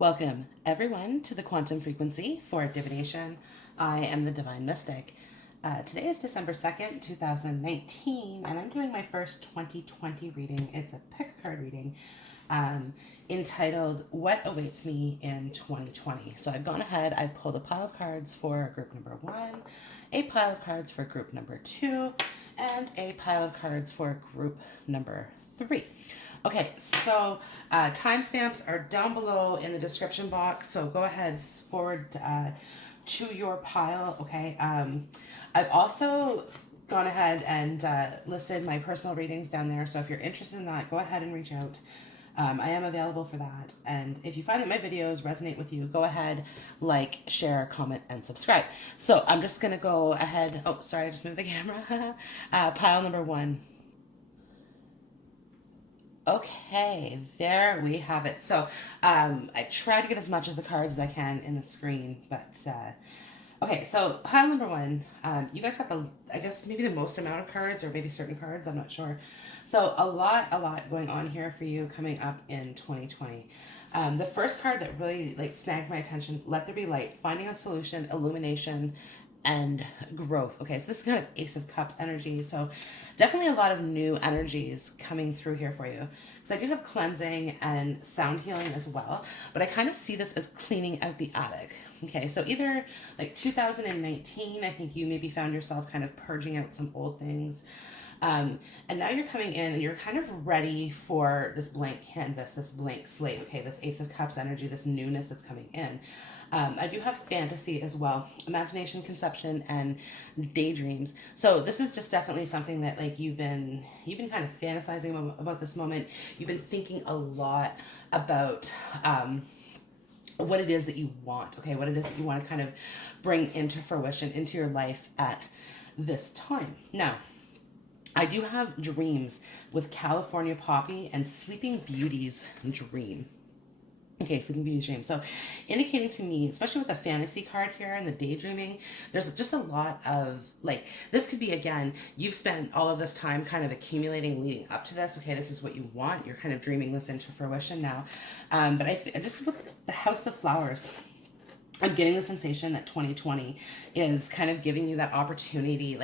Welcome, everyone, to the quantum frequency for divination. I am the Divine Mystic. Today is December 2nd, 2019, and I'm doing my first 2020 reading. It's a pick a card reading entitled What Awaits Me in 2020. So I've gone ahead, I've pulled a pile of cards for group number 1, a pile of cards for group number 2, and a pile of cards for group number 3. Okay, so timestamps are down below in the description box, so go ahead, forward to your pile, okay? I've also gone ahead and listed my personal readings down there, so if you're interested in that, go ahead and reach out. I am available for that, and if you find that my videos resonate with you, go ahead, like, share, comment, and subscribe. So I'm just going to go ahead, oh, sorry, I just moved the camera. Pile number 1. Okay, there we have it. So I try to get as much of the cards as I can in the screen, but okay, so pile number 1, you guys got I guess maybe the most amount of cards, or maybe certain cards, I'm not sure. So a lot going on here for you coming up in 2020. The first card that really snagged my attention, Let There Be Light, finding a solution, illumination, and growth. Okay, so this is kind of Ace of Cups energy. So definitely a lot of new energies coming through here for you. Because I do have cleansing and sound healing as well. But I kind of see this as cleaning out the attic. Okay, so either like 2019, I think you maybe found yourself kind of purging out some old things. And now you're coming in and you're kind of ready for this blank canvas, this blank slate, okay, this Ace of Cups energy, this newness that's coming in. I do have fantasy as well, imagination, conception, and daydreams. So this is just definitely something that you've been kind of fantasizing about this moment. You've been thinking a lot about what it is that you want, okay, what it is that you want to kind of bring into fruition, into your life at this time. Now, I do have dreams with California Poppy and Sleeping Beauty's Dream. Okay, Sleeping Beauty's Dream. So indicating to me, especially with the fantasy card here and the daydreaming, there's just a lot of, this could be, again, you've spent all of this time kind of accumulating leading up to this. Okay, this is what you want. You're kind of dreaming this into fruition now. But I just, with the House of Flowers, I'm getting the sensation that 2020 is kind of giving you that opportunity,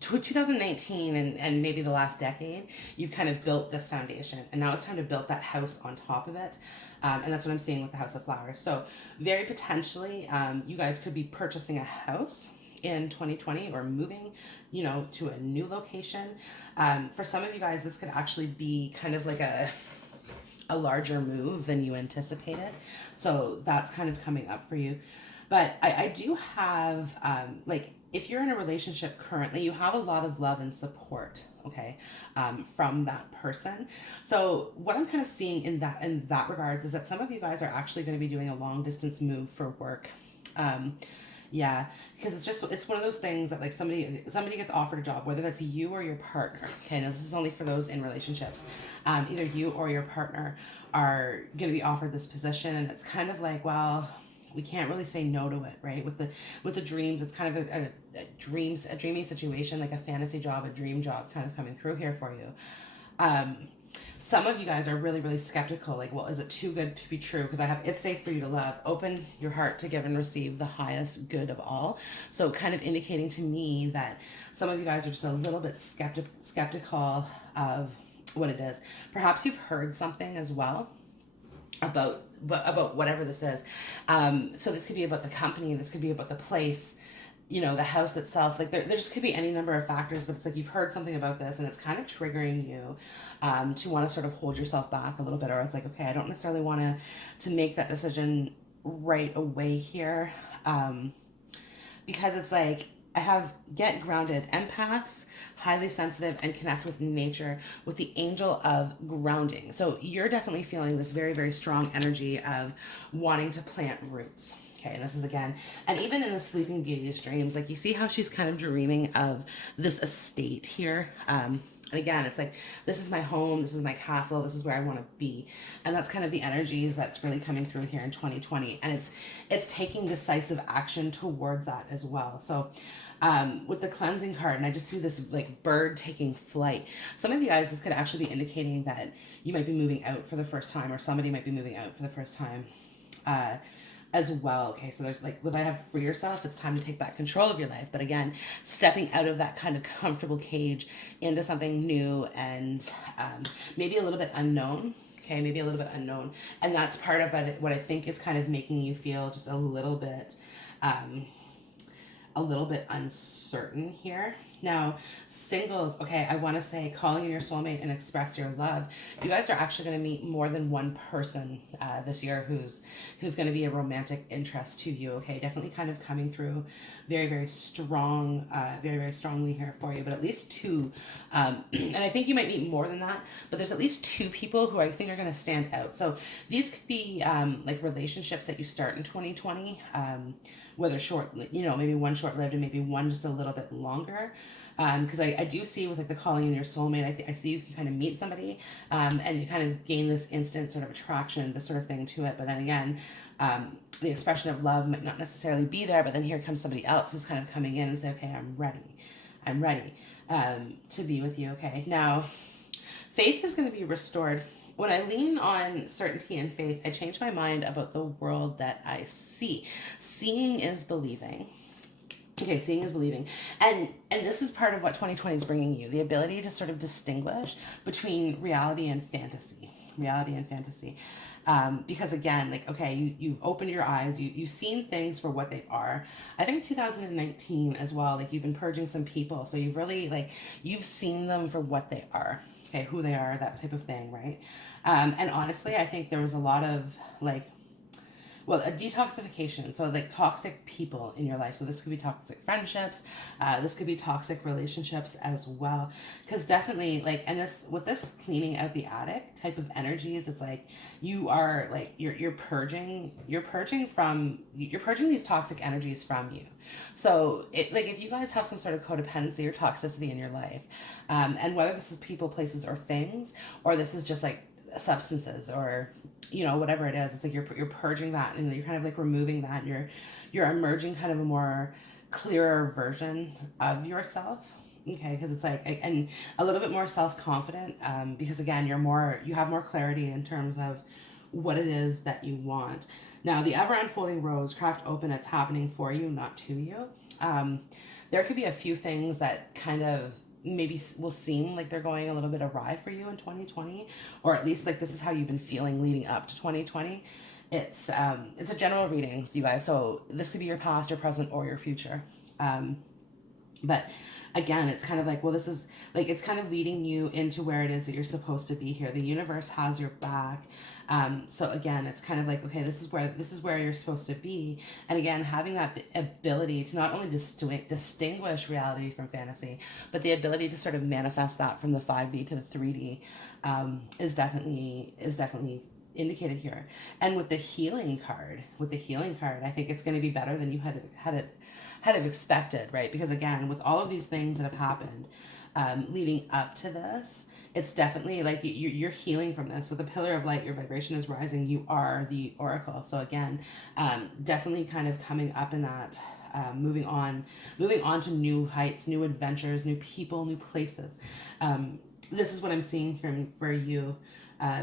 2019 and maybe the last decade, you've kind of built this foundation, and now it's time to build that house on top of it. And that's what I'm seeing with the House of Flowers. So very potentially, you guys could be purchasing a house in 2020 or moving, to a new location. For some of you guys, this could actually be kind of like a larger move than you anticipated. So that's kind of coming up for you. But I do have, if you're in a relationship currently, you have a lot of love and support, okay, from that person. So what I'm kind of seeing in that regards is that some of you guys are actually going to be doing a long distance move for work. Yeah, because it's one of those things that somebody gets offered a job, whether that's you or your partner. Okay, now this is only for those in relationships. Either you or your partner are going to be offered this position, and it's kind of like, well, we can't really say no to it, right? With the dreams, it's kind of a dreamy situation, like a fantasy job, a dream job kind of coming through here for you. Some of you guys are really, really skeptical, well, is it too good to be true? Because I have, it's safe for you to love. Open your heart to give and receive the highest good of all. So kind of indicating to me that some of you guys are just a little bit skeptical of what it is. Perhaps you've heard something as well about whatever this is. So this could be about the company, this could be about the place, the house itself. There just could be any number of factors, but it's you've heard something about this and it's kind of triggering you to want to sort of hold yourself back a little bit, or it's okay, I don't necessarily want to make that decision right away here, because it's I have get grounded, empaths, highly sensitive, and connect with nature with the angel of grounding. So you're definitely feeling this very, very strong energy of wanting to plant roots. Okay, and this is again, and even in the Sleeping Beauty's dreams, you see how she's kind of dreaming of this estate here. And again, it's this is my home, this is my castle, this is where I want to be. And that's kind of the energies that's really coming through here in 2020. And it's taking decisive action towards that as well. So with the cleansing card, and I just see this bird taking flight. Some of you guys, this could actually be indicating that you might be moving out for the first time, or somebody might be moving out for the first time. as well. Okay, so there's like with I have free yourself, it's time to take back control of your life. But again, stepping out of that kind of comfortable cage into something new and maybe a little bit unknown. Okay, maybe a little bit unknown, and that's part of it, what I think is kind of making you feel just um, a little bit uncertain here. Now, singles, okay, I want to say calling in your soulmate and express your love. You guys are actually going to meet more than one person this year who's going to be a romantic interest to you. Okay, definitely kind of coming through very very strong, very very strongly here for you. But at least two, and I think you might meet more than that. But there's at least two people who I think are going to stand out. So these could be like relationships that you start in 2020. Whether short, maybe one short lived and maybe one just a little bit longer. Because I do see with like the calling in your soulmate, I see you can kind of meet somebody and you kind of gain this instant sort of attraction, this sort of thing to it. But then again, the expression of love might not necessarily be there, but then here comes somebody else who's kind of coming in and say, okay, I'm ready to be with you. Okay, now faith is going to be restored. When I lean on certainty and faith, I change my mind about the world that I see. Seeing is believing. Okay, seeing is believing. And this is part of what 2020 is bringing you, the ability to sort of distinguish between reality and fantasy. Reality and fantasy. Because again, like, okay, you've opened your eyes, you've seen things for what they are. I think 2019 as well, like you've been purging some people. So you've really, like, you've seen them for what they are. Okay, who they are, that type of thing, right? And honestly, I think there was a lot of like, well, a detoxification. So like toxic people in your life. So this could be toxic friendships. This could be toxic relationships as well. Because definitely like, and this with this cleaning out the attic type of energies, it's like you are like you're purging these toxic energies from you. So it like if you guys have some sort of codependency or toxicity in your life, and whether this is people, places, or things, or this is just like substances or whatever it is, it's like you're purging that and you're kind of like removing that and you're emerging kind of a more clearer version of yourself. Okay, because it's like and a little bit more self-confident, because again you have more clarity in terms of what it is that you want. Now the ever unfolding rose cracked open, it's happening for you, not to you. There could be a few things that kind of maybe will seem like they're going a little bit awry for you in 2020, or at least like this is how you've been feeling leading up to 2020. It's a general reading, you guys, so this could be your past, your present, or your future. But again, it's kind of like, well, this is like, it's kind of leading you into where it is that you're supposed to be here. The universe has your back. So again, it's kind of like, okay, this is where you're supposed to be. And again, having that ability to not only distinguish reality from fantasy, but the ability to sort of manifest that from the 5D to the 3D, is definitely indicated here. And with the healing card, I think it's going to be better than you had expected, right? Because again, with all of these things that have happened, leading up to this, it's definitely like you're healing from this. So the pillar of light, your vibration is rising. You are the oracle. So again, definitely kind of coming up in that, moving on to new heights, new adventures, new people, new places. This is what I'm seeing for you,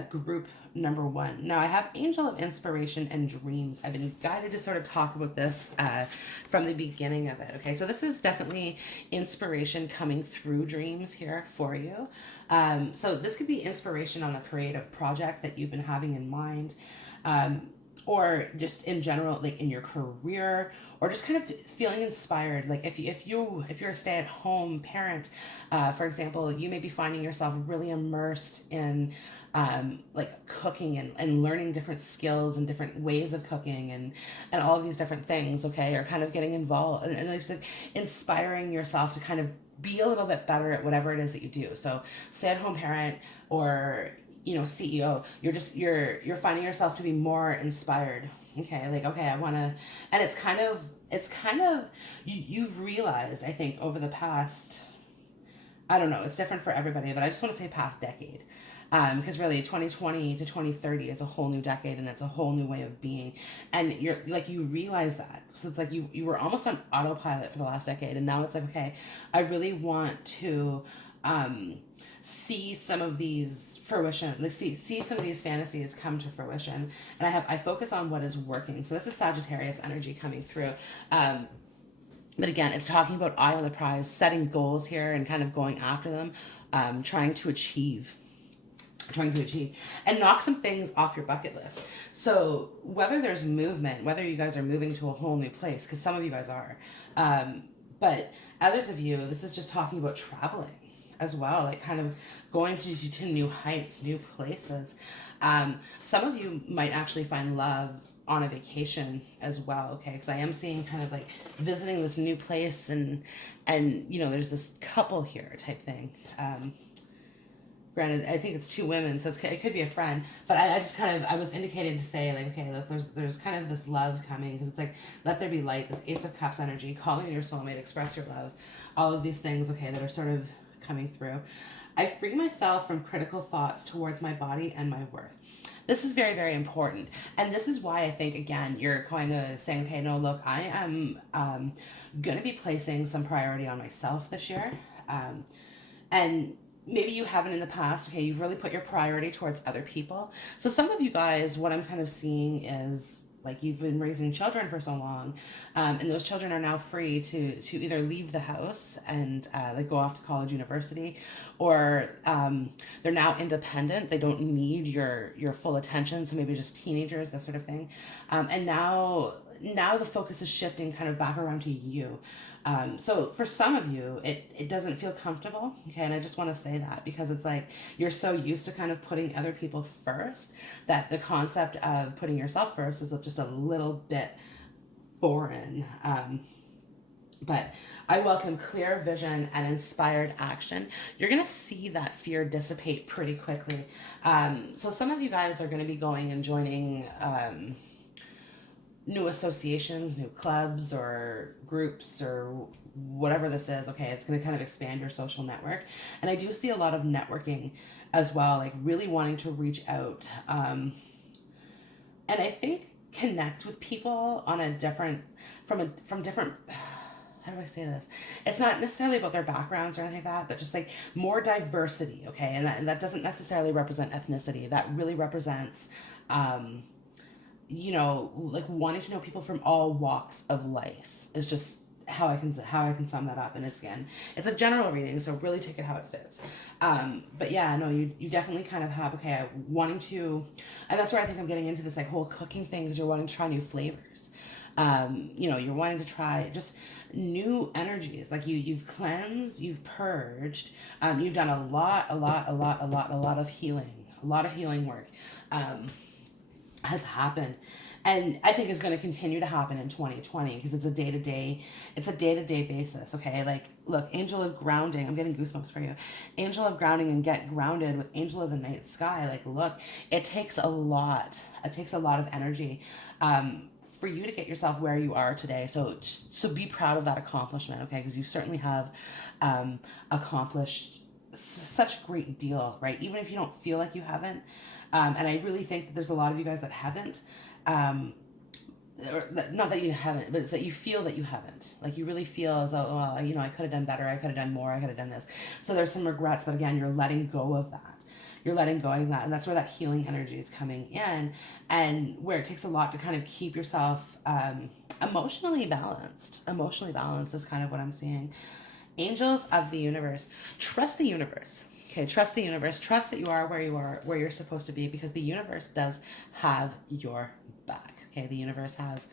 group number 1. Now I have Angel of Inspiration and Dreams. I've been guided to sort of talk about this from the beginning of it. Okay, so this is definitely inspiration coming through dreams here for you. So this could be inspiration on a creative project that you've been having in mind, or just in general, like in your career, or just kind of feeling inspired. Like if you're a stay-at-home parent, for example, you may be finding yourself really immersed in like cooking and learning different skills and different ways of cooking and all of these different things, okay, or kind of getting involved and just like inspiring yourself to kind of be a little bit better at whatever it is that you do. So stay-at-home parent or CEO, you're finding yourself to be more inspired. Okay, like, okay, I want to, and it's kind of you've realized, I think, over the past, I don't know, it's different for everybody, but I just want to say past decade. Because really 2020 to 2030 is a whole new decade and it's a whole new way of being. And you're like, you realize that. So it's like you were almost on autopilot for the last decade. And now it's like, okay, I really want to see some of these fruition, like see some of these fantasies come to fruition. And I focus on what is working. So this is Sagittarius energy coming through. But again, it's talking about eye on the prize, setting goals here and kind of going after them, trying to achieve and knock some things off your bucket list. So whether there's movement, whether you guys are moving to a whole new place, because some of you guys are, but others of you, this is just talking about traveling as well, like kind of going to new heights, new places. Some of you might actually find love on a vacation as well, okay? Because I am seeing kind of like visiting this new place, and there's this couple here type thing. Granted, I think it's two women, so it could be a friend. But I just kind of, I was indicating to say, like, okay, look, there's kind of this love coming, because it's like, let there be light, this Ace of Cups energy, calling in your soulmate, express your love, all of these things, okay, that are sort of coming through. I free myself from critical thoughts towards my body and my worth. This is very, very important. And this is why I think, again, you're kind of saying, okay, no, look, I am going to be placing some priority on myself this year. And maybe you haven't in the past, okay, you've really put your priority towards other people. So some of you guys, what I'm kind of seeing is, like, you've been raising children for so long, and those children are now free to either leave the house and like go off to college, university, or they're now independent. They don't need your full attention. So maybe just teenagers, that sort of thing. And now the focus is shifting kind of back around to you. So for some of you, it doesn't feel comfortable, okay? And I just want to say that, because it's like you're so used to kind of putting other people first that the concept of putting yourself first is just a little bit foreign. But I welcome clear vision and inspired action. You're going to see that fear dissipate pretty quickly. So some of you guys are going to be going and joining new associations, new clubs or groups or whatever this is, okay, it's going to kind of expand your social network. And I do see a lot of networking as well, like really wanting to reach out. And I think connect with people on a different, from different, how do I say this? It's not necessarily about their backgrounds or anything like that, but just like more diversity, okay? And that doesn't necessarily represent ethnicity. That really represents, like wanting to know people from all walks of life is just how I can sum that up. And it's a general reading, so really take it how it fits. But yeah, no, you definitely kind of have, okay, wanting to, and that's where I think I'm getting into this like whole cooking thing, because you're wanting to try new flavors. You're wanting to try just new energies. Like you've cleansed, you've purged, you've done a lot of healing work. Has happened, and I think is going to continue to happen in 2020, because it's a day-to-day basis, okay? Like, look, angel of grounding, I'm getting goosebumps for you. Angel of grounding and get grounded with angel of the night sky. Like, look, it takes a lot of energy for you to get yourself where you are today. So be proud of that accomplishment, okay? Because you certainly have accomplished such a great deal, right? Even if you don't feel like you haven't. And I really think that there's a lot of you guys that haven't, not that you haven't, but it's that you feel that you haven't. Like you really feel as though, well, I could have done better, I could have done more, I could have done this. So there's some regrets, but again, you're letting go of that. You're letting go of that, and that's where that healing energy is coming in, and where it takes a lot to kind of keep yourself emotionally balanced. Emotionally balanced is kind of what I'm seeing. Angels of the universe. Trust the universe. Okay, trust the universe. Trust that you are, where you're supposed to be, because the universe does have your back. Okay, the universe has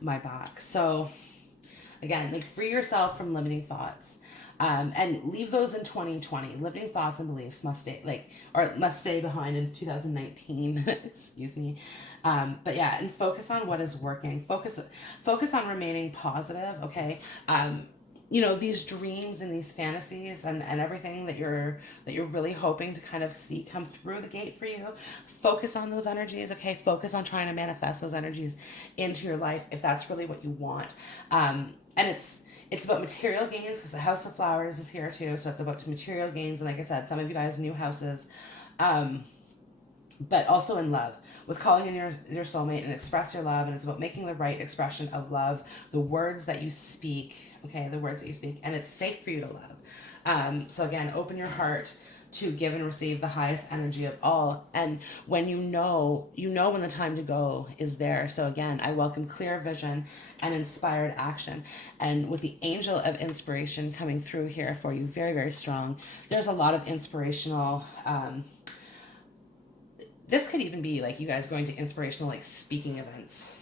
my back. So, again, like free yourself from limiting thoughts, and leave those in 2020. Limiting thoughts and beliefs must stay behind in 2019. Excuse me. But yeah, and focus on what is working. Focus on remaining positive. Okay. These dreams and these fantasies and everything that you're really hoping to kind of see come through the gate for you, focus on those energies, okay? Focus on trying to manifest those energies into your life if that's really what you want. And it's about material gains, because the House of Flowers is here too, so it's about material gains. And like I said, some of you guys, new houses, but also in love, with calling in your soulmate and express your love. And it's about making the right expression of love, the words that you speak, okay, the words that you speak, and it's safe for you to love. So again, open your heart to give and receive the highest energy of all. And when you know when the time to go is there. So again, I welcome clear vision and inspired action. And with the angel of inspiration coming through here for you, very, very strong. There's a lot of inspirational, this could even be like you guys going to inspirational like speaking events.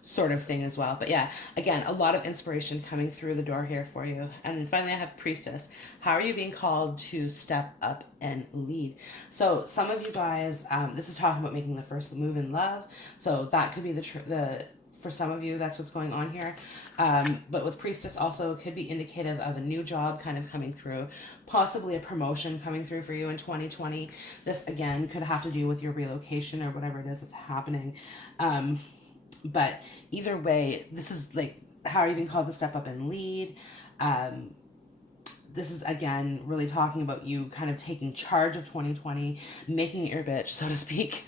Sort of thing as well. But yeah, again, a lot of inspiration coming through the door here for you. And finally, I have Priestess. How are you being called to step up and lead? So some of you guys, this is talking about making the first move in love. So that could be the for some of you, that's what's going on here. But with Priestess also could be indicative of a new job kind of coming through, possibly a promotion coming through for you in 2020. This again could have to do with your relocation or whatever it is that's happening. But either way, this is like, how are you being called to step up and lead? This is, again, really talking about you kind of taking charge of 2020, making it your bitch, so to speak,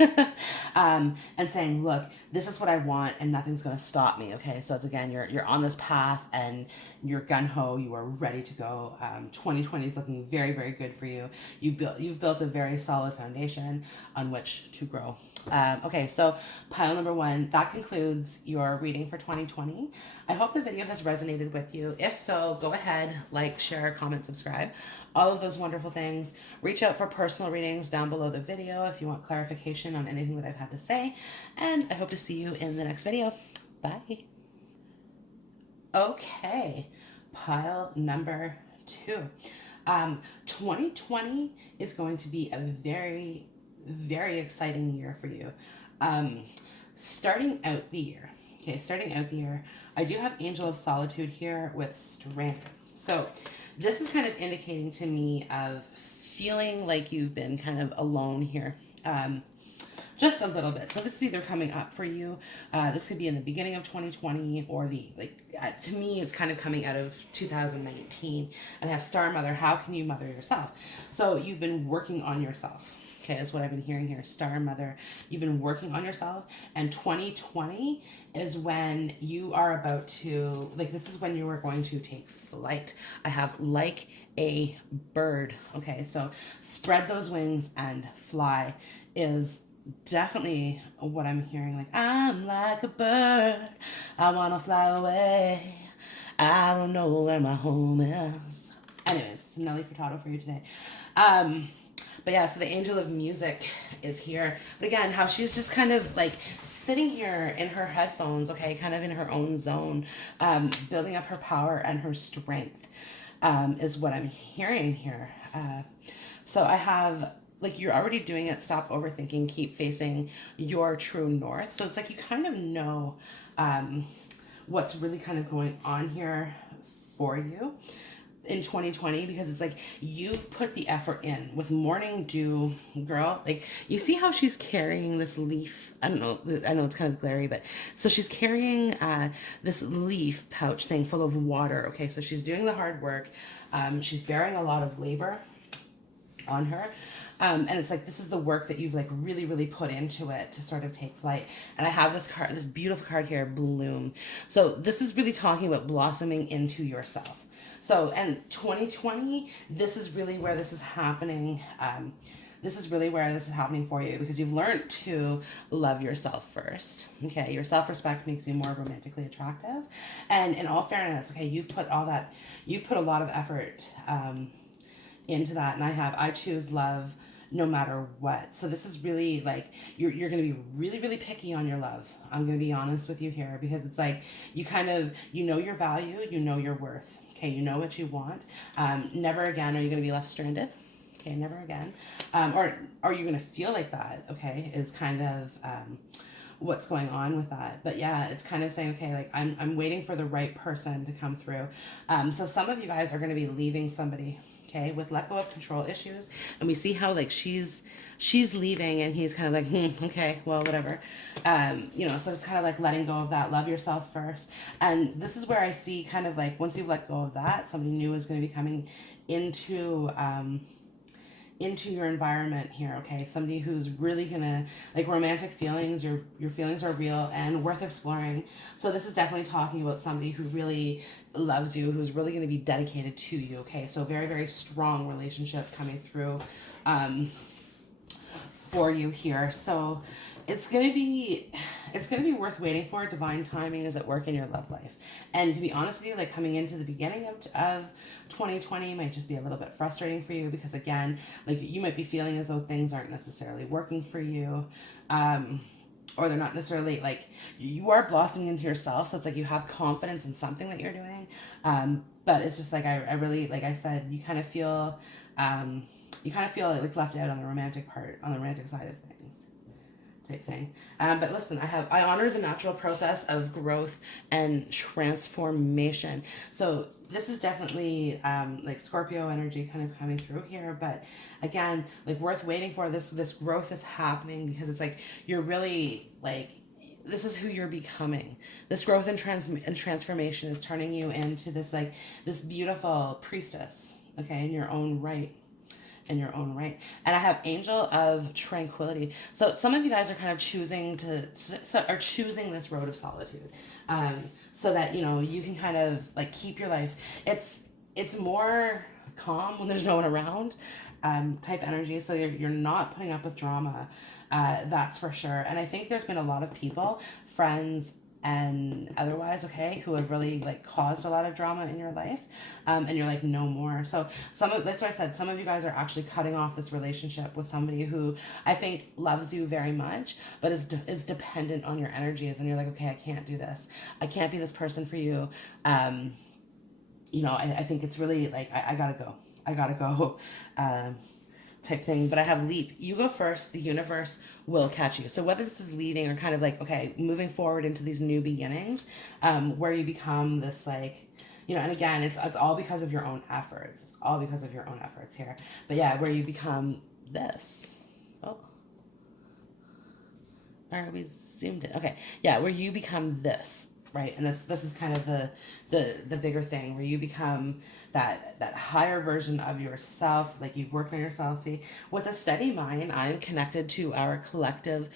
and saying, look, this is what I want and nothing's going to stop me, okay? So it's, again, you're on this path and you're gung-ho, you are ready to go. 2020 is looking very, very good for you. You've built a very solid foundation on which to grow. Okay, so pile number 1, that concludes your reading for 2020. I hope the video has resonated with you. If so, go ahead, like, share, comment, subscribe, all of those wonderful things. Reach out for personal readings down below the video if you want clarification on anything that I've had to say. And I hope to see you in the next video. Bye. Okay, pile number 2. 2020 is going to be a very, very exciting year for you. Starting out the year, I do have Angel of Solitude here with Strength. So this is kind of indicating to me of feeling like you've been kind of alone here. Just a little bit. So this is either coming up for you. This could be in the beginning of 2020 or to me, it's kind of coming out of 2019. And I have Star Mother. How can you mother yourself? So you've been working on yourself. Okay, is what I've been hearing here. Star Mother. You've been working on yourself. And 2020 is when you are about to, this is when you are going to take flight. I have like a bird. Okay, so spread those wings and fly is definitely what I'm hearing. Like, I'm like a bird, I want to fly away, I don't know where my home is. Anyways, Nelly Furtado for you today. But yeah, so the angel of music is here. But again, how she's just kind of like sitting here in her headphones, okay, kind of in her own zone, building up her power and her strength, is what I'm hearing here. So I have, you're already doing it. Stop overthinking. Keep facing your true north. So it's like you kind of know what's really kind of going on here for you in 2020, because it's like you've put the effort in with Morning Dew, girl. Like, you see how she's carrying this leaf. I know it's kind of glary, but so she's carrying this leaf pouch thing full of water. Okay, so she's doing the hard work. She's bearing a lot of labor on her. And it's like, this is the work that you've really, really put into it to sort of take flight. And I have this card, this beautiful card here, Bloom. So this is really talking about blossoming into yourself. So, and 2020, this is really where this is happening. This is really where this is happening for you, because you've learned to love yourself first. Okay, your self-respect makes you more romantically attractive. And in all fairness, okay, you've put a lot of effort into that. And I choose love no matter what. So this is really you're going to be really, really picky on your love. I'm going to be honest with you here, because it's like you know your value, you know your worth. Okay, you know what you want. Never again are you going to be left stranded. Okay, never again. Or are you going to feel like that? Okay, is kind of what's going on with that. But yeah, it's kind of saying, okay, I'm waiting for the right person to come through. So some of you guys are going to be leaving somebody, okay, with let go of control issues. And we see how she's leaving and he's kind of okay, well, whatever. So it's kind of letting go of that. Love yourself first. And this is where I see kind of once you've let go of that, somebody new is going to be coming into into your environment here, okay? Somebody who's really gonna, like, romantic feelings, your feelings are real and worth exploring. So this is definitely talking about somebody who really loves you, who's really gonna be dedicated to you, okay? So very, very strong relationship coming through for you here. So it's gonna be worth waiting for. Divine timing is at work in your love life. And to be honest with you, like, coming into the beginning of 2020 might just be a little bit frustrating for you, because again, like, you might be feeling as though things aren't necessarily working for you. Or they're not necessarily, like, you are blossoming into yourself, so it's like you have confidence in something that you're doing, but it's just like, I really, like I said, you kind of feel like left out on the romantic side of things, type thing. But listen, I honor the natural process of growth and transformation. So this is definitely like Scorpio energy kind of coming through here. But again, like, worth waiting for. This growth is happening because it's like you're really, like, this is who you're becoming. This growth and transformation is turning you into this, like, this beautiful priestess, okay, in your own right. And I have angel of tranquility. So some of you guys are kind of choosing this road of solitude, so that, you know, you can kind of, like, keep your life. It's more calm when there's no one around, type energy. So you're not putting up with drama, that's for sure. And I think there's been a lot of people, friends and otherwise, okay, who have really, like, caused a lot of drama in your life, and you're like, no more. So that's why I said some of you guys are actually cutting off this relationship with somebody who I think loves you very much, but is dependent on your energies, and you're like, okay, I can't do this, I can't be this person for you. You know, I think it's really like, I gotta go, type thing. But I have leap. You go first, the universe will catch you. So whether this is leaving or kind of like, okay, moving forward into these new beginnings, where you become this, like, you know, and again, it's all because of your own efforts. It's all because of your own efforts here. But yeah, where you become this. Oh. Are we zoomed in? Okay. Yeah, where you become this, right? And this is kind of the bigger thing, where you become that higher version of yourself. Like, you've worked on yourself. See, with a steady mind, I'm connected to our collective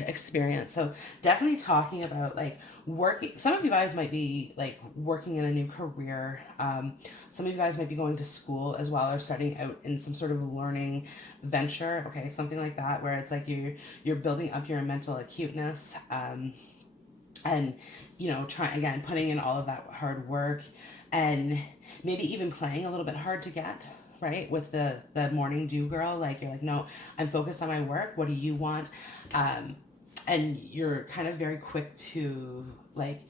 experience. So definitely talking about, like, working. Some of you guys might be, like, working in a new career. Some of you guys might be going to school as well, or starting out in some sort of learning venture. Okay, something like that, where it's like you're building up your mental acuteness, and, you know, putting in all of that hard work, and maybe even playing a little bit hard to get, right, with the morning dew girl. Like, you're like, no, I'm focused on my work, what do you want? And you're kind of very quick to, like,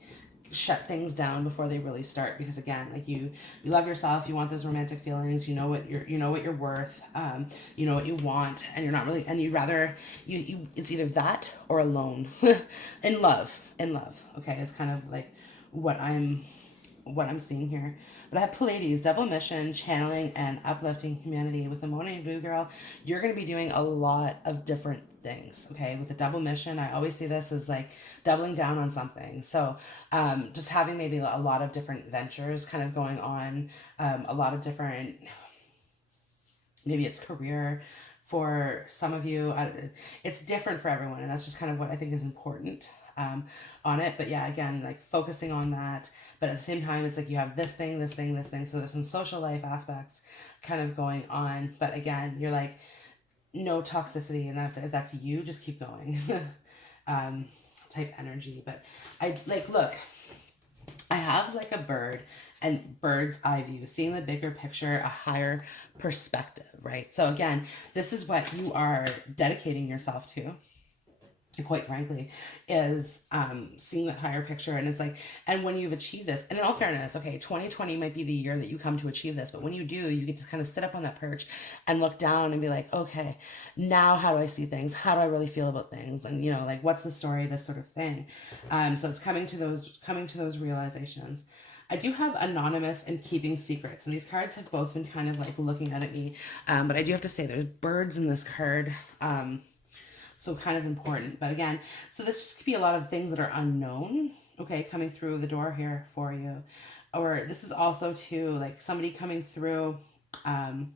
shut things down before they really start, because again, like, you love yourself, you want those romantic feelings, you know what you're worth, you know what you want, and you're not really, and you rather, you it's either that or alone. in love, okay, it's kind of like what I'm seeing here. But I have Pleiades, double mission, channeling, and uplifting humanity. With the morning blue girl, you're going to be doing a lot of different things, okay? With the double mission, I always see this as, like, doubling down on something. So just having maybe a lot of different ventures kind of going on, a lot of different, maybe it's career for some of you. It's different for everyone, and that's just kind of what I think is important on it. But yeah, again, like, focusing on that, but at the same time, it's like you have this thing. So there's some social life aspects kind of going on, but again, you're like, no toxicity, and if that's you, just keep going. Type energy. But I, like, look, I have, like, a bird and bird's eye view, seeing the bigger picture, a higher perspective, right? So again, this is what you are dedicating yourself to, quite frankly, is seeing that higher picture. And it's like, and when you've achieved this, and in all fairness, okay, 2020 might be the year that you come to achieve this, but when you do, you get to kind of sit up on that perch and look down and be like, okay, now how do I see things? How do I really feel about things? And, you know, like, what's the story, this sort of thing. So it's coming to those realizations. I do have anonymous and keeping secrets, and these cards have both been kind of, like, looking at me, but I do have to say there's birds in this card. So kind of important. But again, so this could be a lot of things that are unknown, okay, coming through the door here for you. Or this is also too, like, somebody coming through Um,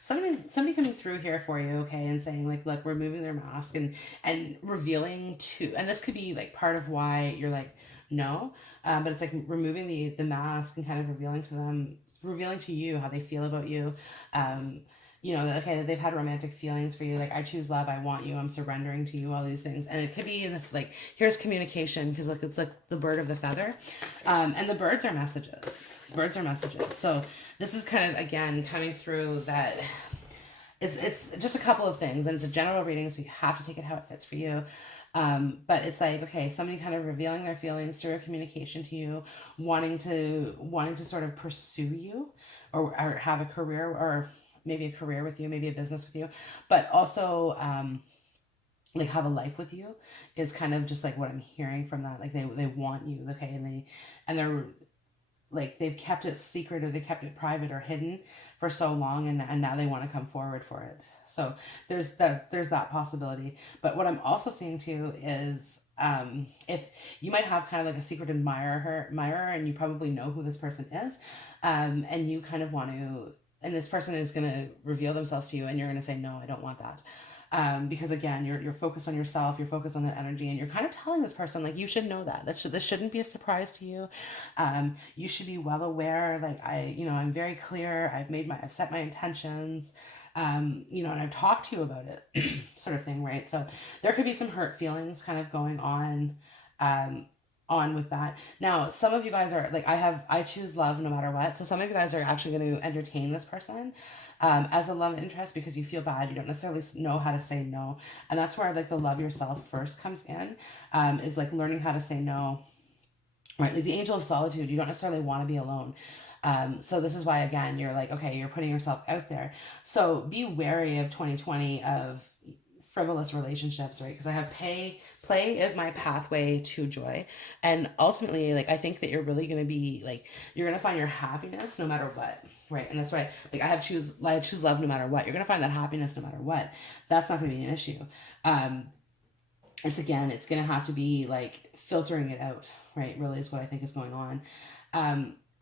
somebody coming through here for you, okay, and saying like, look, removing their mask and revealing to, and this could be like part of why you're like no, but it's like removing the mask and kind of revealing to them, revealing to you how they feel about you. um you know, okay, they've had romantic feelings for you, like I choose love, I want you, I'm surrendering to you, all these things. And it could be in the like, here's communication, because like it's like the bird of the feather. And the birds are messages, birds are messages. So this is kind of again coming through that it's just a couple of things, and it's a general reading, so you have to take it how it fits for you. But it's like, okay, somebody kind of revealing their feelings through a communication to you, wanting to sort of pursue you, or have a career, or maybe a career with you, maybe a business with you, but also like have a life with you, is kind of just like what I'm hearing from that. Like they want you, okay, and they're like they've kept it secret, or they kept it private or hidden for so long, and now they want to come forward for it. So there's that possibility. But what I'm also seeing too is if you might have kind of like a secret admirer, and you probably know who this person is, and you kind of want to, and this person is going to reveal themselves to you, and you're going to say no, I don't want that. Because again, you're focused on yourself, you're focused on that energy, and you're kind of telling this person like, you should know that this shouldn't be a surprise to you. You should be well aware. Like I'm very clear. I've set my intentions. And I've talked to you about it, sort of thing, right? So there could be some hurt feelings kind of going um, on with that. Now, some of you guys are like, I choose love no matter what. So some of you guys are actually going to entertain this person as a love interest, because you feel bad. You don't necessarily know how to say no. And that's where like the love yourself first comes in, is like learning how to say no, right? Like the angel of solitude, you don't necessarily want to be alone. So this is why, again, you're like, okay, you're putting yourself out there. So be wary of 2020 of frivolous relationships, right? Because I have play is my pathway to joy. And ultimately, like, I think that you're really going to be like, you're going to find your happiness no matter what. Right. And that's why, like, I choose love no matter what. You're going to find that happiness no matter what. That's not going to be an issue. Um, it's going to have to be like filtering it out, right? Really is what I think is going on.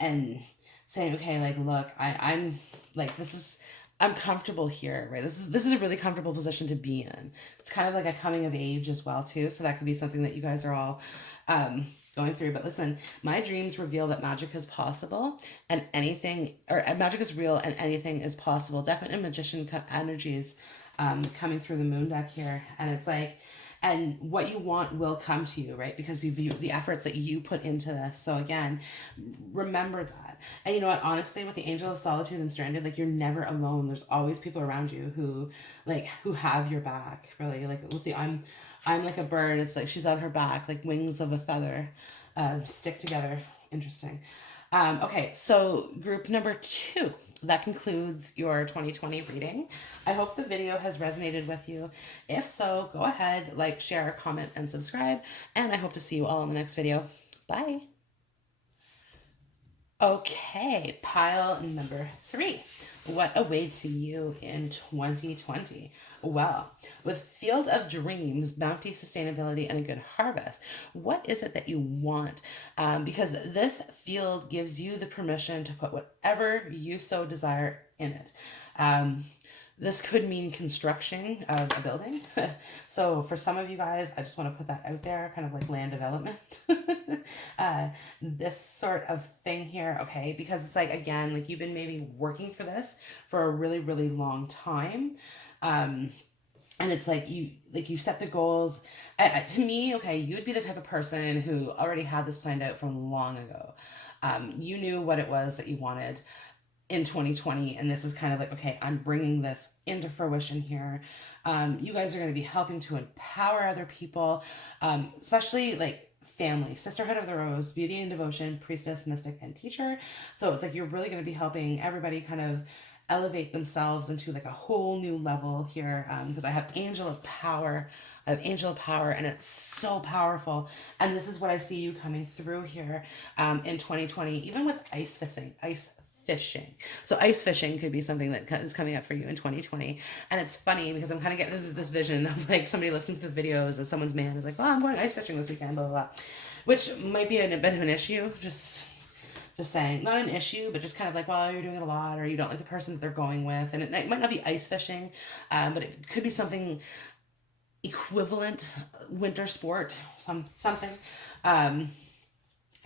And saying, okay, like, look, I'm like, I'm comfortable here, right? This is a really comfortable position to be in. It's kind of like a coming of age as well too. So that could be something that you guys are all going through. But listen, my dreams reveal that magic is possible, and anything, or magic is real, and anything is possible. Definite magician energies coming through the moon deck here, and it's like, and what you want will come to you, right? Because the efforts that you put into this. So again, remember that. And you know what? Honestly, with the angel of solitude and stranded, like, you're never alone. There's always people around you who have your back. Really, like with the I'm like a bird. It's like she's on her back, like wings of a feather, stick together. Interesting. Okay, so group number 2. That concludes your 2020 reading. I hope the video has resonated with you. If so, go ahead, like, share, comment, and subscribe. And I hope to see you all in the next video. Bye. Okay, pile number 3. What awaits you in 2020? Well, with Field of Dreams, bounty, sustainability, and a good harvest, what is it that you want? Because this field gives you the permission to put whatever you so desire in it. This could mean construction of a building. So for some of you guys, I just want to put that out there, kind of like land development. This sort of thing here, okay? Because it's like, again, like, you've been maybe working for this for a really, really long time. And it's like you set the goals. To me, okay, you would be the type of person who already had this planned out from long ago. You knew what it was that you wanted in 2020, and this is kind of like, okay, I'm bringing this into fruition here. You guys are going to be helping to empower other people, especially like family, sisterhood of the rose, beauty and devotion, priestess, mystic, and teacher. So it's like you're really going to be helping everybody kind of elevate themselves into like a whole new level here, because I have angel of power. And it's so powerful. And this is what I see you coming through here in 2020, even with ice fishing. So ice fishing could be something that is coming up for you in 2020. And it's funny because I'm kind of getting this vision of like somebody listening to the videos and someone's man is like, well, I'm going ice fishing this weekend, blah, blah, blah. Which might be a bit of an issue. Just just saying, not an issue, but just kind of like, well, you're doing it a lot, or you don't like the person that they're going with. And it might not be ice fishing, but it could be something equivalent, winter sport, something. Um,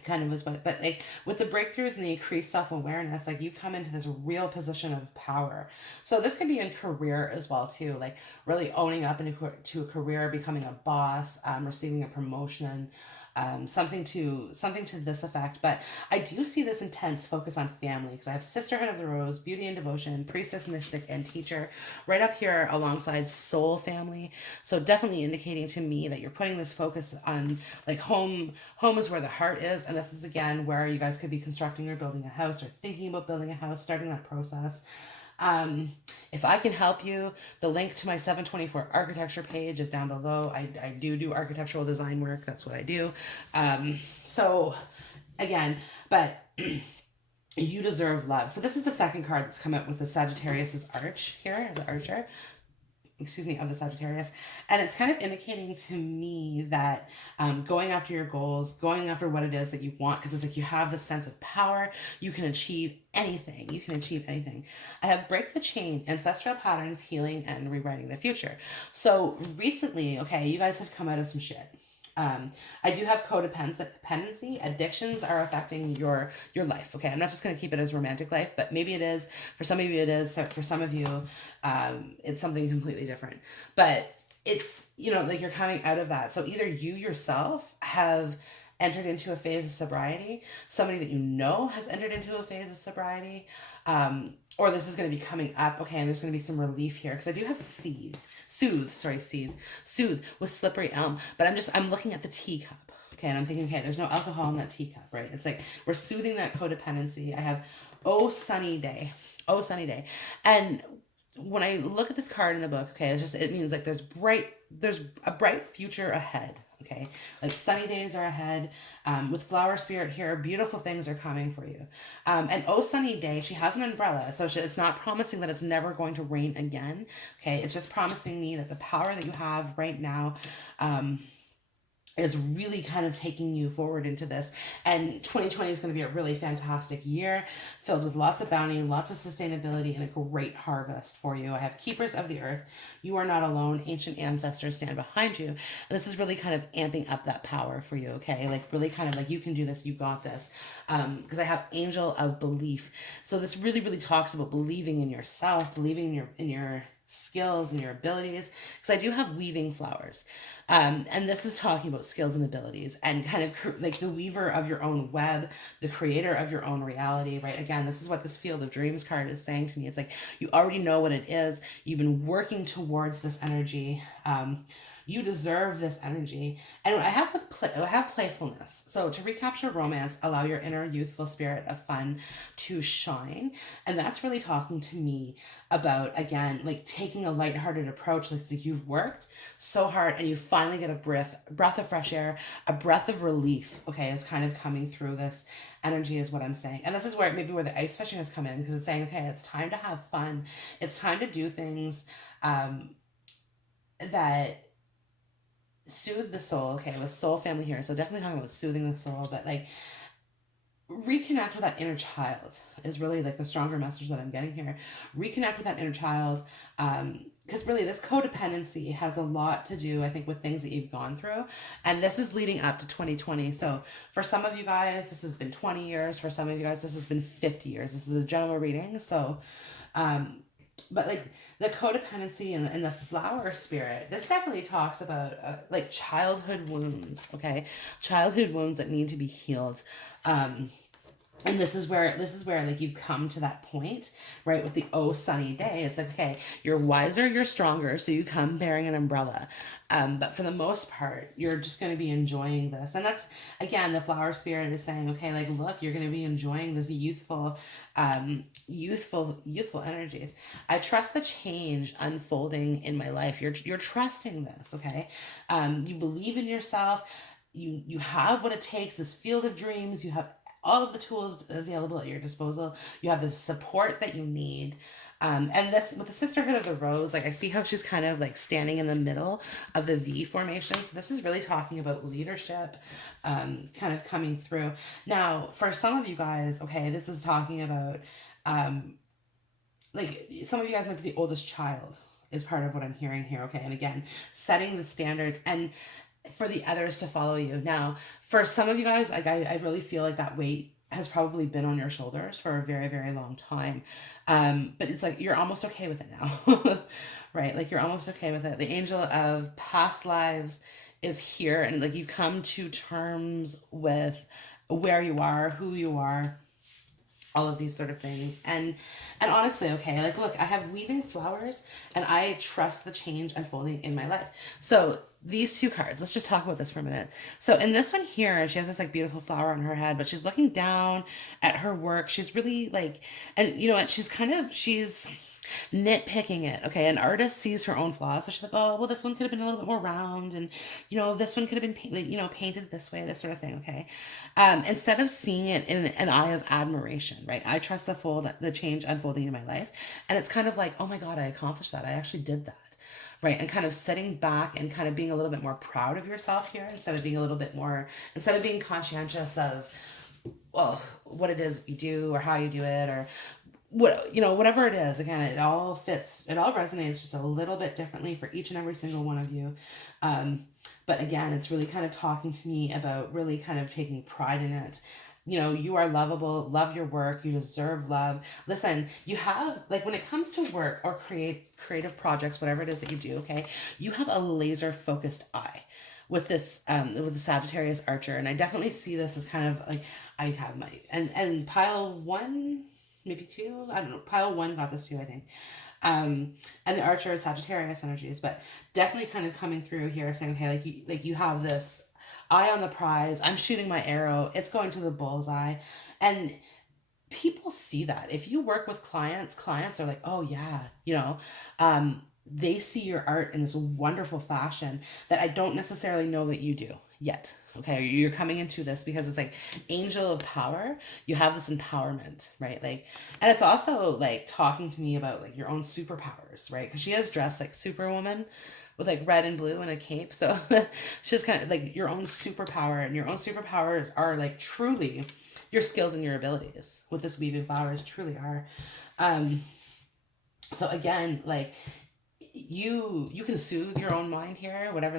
kind of was what, but like with the breakthroughs and the increased self-awareness, like you come into this real position of power. So this could be in career as well too, like really owning up into to a career, becoming a boss, receiving a promotion, something to this effect. But I do see this intense focus on family, because I have sisterhood of the rose, beauty and devotion, priestess, mystic, and teacher right up here alongside soul family. So definitely indicating to me that you're putting this focus on like home. Home is where the heart is, and this is again where you guys could be constructing or building a house, or thinking about building a house, starting that process. um, if I can help you, the link to my 724 architecture page is down below. I do architectural design work. That's what I do. So again, but you deserve love. So this is the second card that's come out with the Sagittarius's arch here, the archer, excuse me, of the Sagittarius. And it's kind of indicating to me that going after your goals, going after what it is that you want, because it's like you have this sense of power, you can achieve anything. You can achieve anything. I have break the chain, ancestral patterns, healing, and rewriting the future. So recently, okay, you guys have come out of some shit. I do have codependency. Addictions are affecting your life. Okay, I'm not just gonna keep it as romantic life, but maybe it is for some of you. It is for some of you. It's something completely different. But it's like you're coming out of that. So either you yourself have entered into a phase of sobriety, somebody that you know has entered into a phase of sobriety, or this is going to be coming up. Okay, and there's going to be some relief here because I do have soothe with slippery elm, but I'm looking at the teacup. Okay, and I'm thinking, okay, there's no alcohol in that teacup, right? It's like we're soothing that codependency. I have sunny day, and when I look at this card in the book, okay, it means like there's a bright future ahead. Okay, like sunny days are ahead. With flower spirit here, beautiful things are coming for you. And sunny day, she has an umbrella, so it's not promising that it's never going to rain again. Okay, it's just promising me that the power that you have right now, is really kind of taking you forward into this. And 2020 is going to be a really fantastic year, filled with lots of bounty, lots of sustainability, and a great harvest for you. I have keepers of the earth. You are not alone. Ancient ancestors stand behind you. And this is really kind of amping up that power for you, okay? Like really kind of like, you can do this, you got this. Because I have angel of belief. So this really, really talks about believing in yourself, believing in your skills and your abilities, because I do have weaving flowers, and this is talking about skills and abilities, and kind of like the weaver of your own web, the creator of your own reality, right? Again, this is what this field of dreams card is saying to me. It's like you already know what it is. You've been working towards this energy. You deserve this energy. And I have playfulness. So to recapture romance, allow your inner youthful spirit of fun to shine. And that's really talking to me about, again, like taking a lighthearted approach. Like you've worked so hard and you finally get a breath of fresh air, a breath of relief, okay, is kind of coming through this energy is what I'm saying. And this is where maybe where the ice fishing has come in, because it's saying, okay, it's time to have fun. It's time to do things that soothe the soul. Okay, with soul family here, so definitely talking about soothing the soul, but like reconnect with that inner child is really like the stronger message that I'm getting here. Reconnect with that inner child, because really this codependency has a lot to do, I think, with things that you've gone through, and this is leading up to 2020. So for some of you guys this has been 20 years, for some of you guys this has been 50 years. This is a general reading, so but like the codependency and the flower spirit, this definitely talks about like childhood wounds, okay, childhood wounds that need to be healed. And this is where like you've come to that point, right? With the sunny day, it's like, okay, you're wiser, you're stronger, so you come bearing an umbrella. But for the most part, you're just going to be enjoying this. And that's, again, the flower spirit is saying, okay, like, look, you're going to be enjoying this youthful energies. I trust the change unfolding in my life. You're trusting this, okay? You believe in yourself. You have what it takes, this field of dreams. You have all of the tools available at your disposal. You have the support that you need. And this with the Sisterhood of the Rose, like I see how she's kind of like standing in the middle of the V formation. So this is really talking about leadership, kind of coming through. Now, for some of you guys, okay, this is talking about um, like some of you guys might be the oldest child is part of what I'm hearing here. Okay, and again, setting the standards and for the others to follow you. Now, for some of you guys, like I really feel like that weight has probably been on your shoulders for a very, very long time. But it's like you're almost okay with it now. Right? Like you're almost okay with it. The angel of past lives is here and like you've come to terms with where you are, who you are, all of these sort of things. And honestly, okay, like look, I have weaving flowers and I trust the change unfolding in my life. So these two cards, let's just talk about this for a minute. So in this one here, she has this like beautiful flower on her head, but she's looking down at her work. She's really like, and you know what, she's nitpicking it. Okay, an artist sees her own flaws, so she's like, oh well, this one could have been a little bit more round, and you know, this one could have been painted this way, this sort of thing. Okay, instead of seeing it in an eye of admiration, right? I trust the change unfolding in my life, and it's kind of like, oh my god, I accomplished that. I actually did that. Right, and kind of sitting back and kind of being a little bit more proud of yourself here instead of being conscientious of, well, what it is you do or how you do it or what, whatever it is. Again, it all fits, it all resonates just a little bit differently for each and every single one of you. But again, it's really kind of talking to me about really kind of taking pride in it. You are lovable, love your work, you deserve love. Listen, you have, like, when it comes to work or creative projects, whatever it is that you do, okay, you have a laser focused eye with this with the Sagittarius Archer. And I definitely see this as kind of like, I have my, and pile one, maybe two, I don't know, pile one got this too, I think. And the Archer is Sagittarius energies, but definitely kind of coming through here saying, okay, like you have this eye on the prize. I'm shooting my arrow. It's going to the bullseye. And people see that. If you work with clients are like, oh yeah, they see your art in this wonderful fashion that I don't necessarily know that you do yet. Okay, you're coming into this because it's like angel of power. You have this empowerment, right? Like, and it's also like talking to me about like your own superpowers, right? Because she has dressed like Superwoman with like red and blue and a cape. So she's kind of like your own superpower, and your own superpowers are like truly your skills and your abilities with this weaving flowers truly are. So again, like you can soothe your own mind here, whatever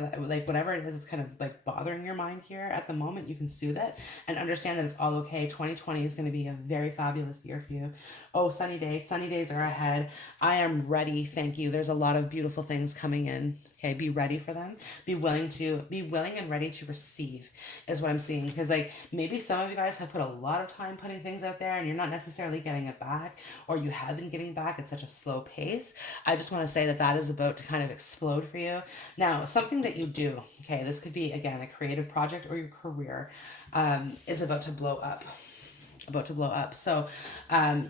it is, it's kind of like bothering your mind here at the moment. You can soothe it and understand that it's all okay. 2020 is going to be a very fabulous year for you. Oh, sunny days are ahead. I am ready. Thank you. There's a lot of beautiful things coming in. Okay, be ready for them. Be willing and ready to receive is what I'm seeing. Because like maybe some of you guys have put a lot of time putting things out there and you're not necessarily getting it back, or you have been getting back at such a slow pace. I just want to say that is about to kind of explode for you. Now, something that you do, okay, this could be again a creative project or your career, is about to blow up. So,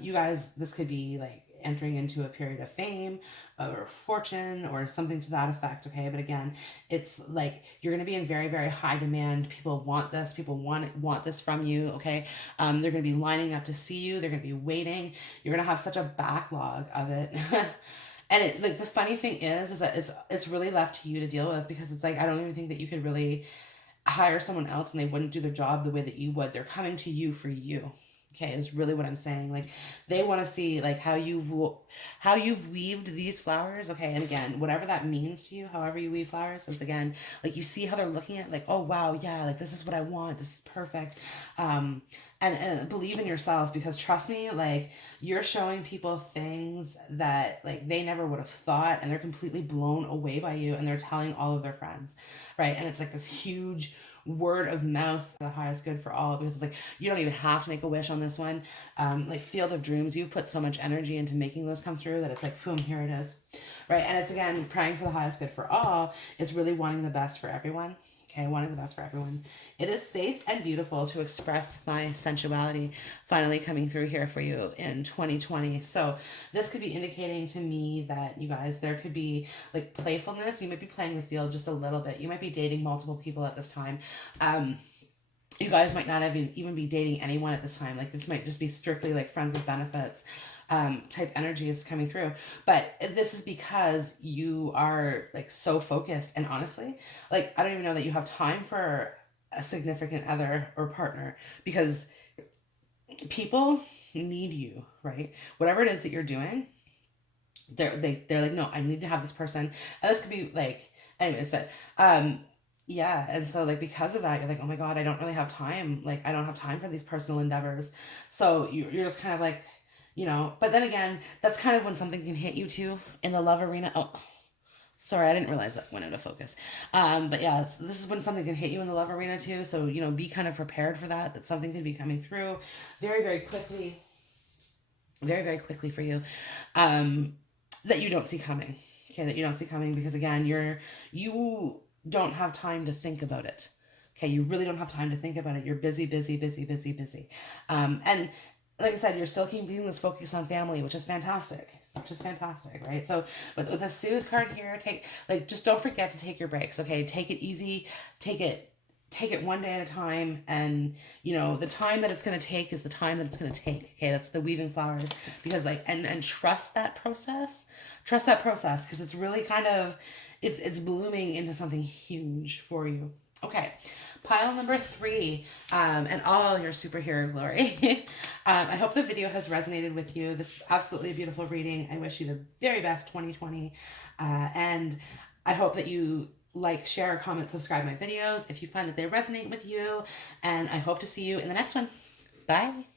you guys, this could be like entering into a period of fame or fortune or something to that effect. Okay, but again, it's like you're going to be in very, very high demand. People want this. People want this from you. Okay, they're going to be lining up to see you. They're going to be waiting. You're going to have such a backlog of it. And it, like, the funny thing is that it's really left to you to deal with, because it's like I don't even think that you could really hire someone else and they wouldn't do their job the way that you would. They're coming to you for you. Okay, is really what I'm saying. Like, they want to see like how you've weaved these flowers. Okay, and again, whatever that means to you, however you weave flowers, it's again like you see how they're looking at, like, oh wow, yeah, like this is what I want. This is perfect. And believe in yourself, because trust me, like, you're showing people things that like they never would have thought, and they're completely blown away by you, and they're telling all of their friends, right? And it's like this huge word of mouth, the highest good for all, because it's like you don't even have to make a wish on this one. Like Field of Dreams, you've put so much energy into making those come through that it's like boom, here it is, right? And it's again praying for the highest good for all. It's really wanting the best for everyone. Okay, wanting the best for everyone. It is safe and beautiful to express my sensuality finally coming through here for you in 2020. So this could be indicating to me that you guys, there could be like playfulness. You might be playing the field just a little bit. You might be dating multiple people at this time. You guys might not even be dating anyone at this time. Like, this might just be strictly like friends with benefits. type energy is coming through. But this is because you are like so focused, and honestly, like I don't even know that you have time for a significant other or partner, because people need you, right? Whatever it is that you're doing, they're like, no, I need to have this person. And this could be like, anyways, but yeah. And so like because of that, you're like, oh my god, I don't really have time. Like I don't have time for these personal endeavors. So you're just kind of like, but then again, that's kind of when something can hit you too in the love arena. Oh, sorry, I didn't realize that went out of focus. But yeah, this is when something can hit you in the love arena too. So be kind of prepared for that. That something could be coming through very, very quickly, very, very quickly for you. That you don't see coming. Okay, that you don't see coming, because again, you don't have time to think about it. Okay, you really don't have time to think about it. You're busy, busy, busy, busy, busy. And like I said, you're still keeping this focus on family, which is fantastic. Which is fantastic, right? So, but with the Soothe card here, just don't forget to take your breaks. Okay, take it easy. Take it one day at a time, and the time that it's going to take is the time that it's going to take. Okay, that's the weaving flowers, because like and trust that process, because it's really kind of it's blooming into something huge for you. Okay, pile number 3, and all your superhero glory. I hope the video has resonated with you. This is absolutely a beautiful reading. I wish you the very best 2020, and I hope that you like, share, comment, subscribe my videos if you find that they resonate with you. And I hope to see you in the next one. Bye.